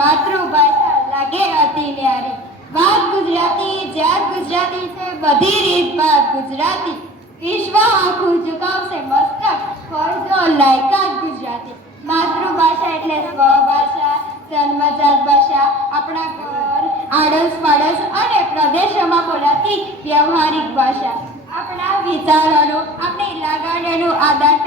માતૃભાષા લાગે હતી ત્યારે. વાત ગુજરાતી જાત ગુજરાતી છે, બધી રીત વાત ગુજરાતી. વિશ્વ આખું ઝુકાવશે મસ્તક કરજો લાયકાત ગુજરાતી. માતૃભાષા એટલે સ્વભાષા, જન્મજાત ભાષા, આપણા ઘર, આડોશ પાડોશ અને પ્રદેશોમાં બોલાતી વ્યવહારિક ભાષા. આપણા વિચારોનું, આપણી લાગણીનું આદાન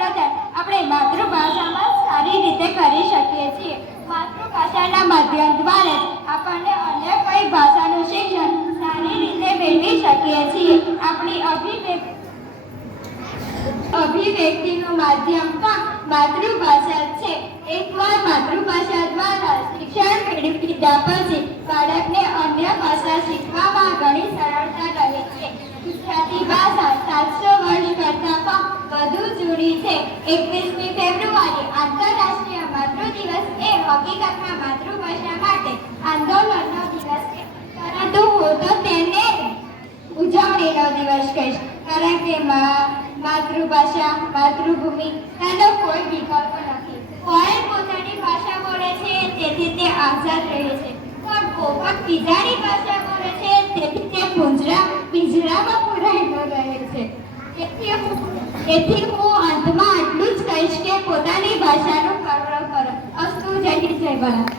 શકીએ છીએ આપણી અભિવ્યક્તિ અભિવ્યક્તિનું માધ્યમ પણ માતૃભાષા છે. એકવાર માતૃભાષા દ્વારા શિક્ષણ મેળવી લીધા પછી બાળકને અન્ય ભાષા શીખવામાં ઘણી સરળતા રહે છે. ગુજરાતી ભાષા સાતસો વર્ષ કરતાં પણ વધુ જૂની છે. એકવીસમી ફેબ્રુઆરી આંતરરાષ્ટ્રીય માતૃ દિવસ એ હકીકતમાં માતૃભાષા માટે આંદોલનનો દિવસ ઉજવણીનો દિવસ કહીશ કારણ કે મા માતૃભાષા માતૃભૂમિ તેનો કોઈ વિકલ્પ નથી કોઈ પોતાની ભાષા બોલે છે તેથી તે આઝાદ રહે છે પણ પોપટ બીજાની ભાષા બોલે છે તેથી તે પૂંજરા પિંજરામાં પુરાયેલો રહે છે તેથી હું તેથી હું અંતમાં આટલું જ કહીશ કે પોતાની ભાષાનું ગૌરવ કરો અસ્તુ જય હિન્દ જય ભારત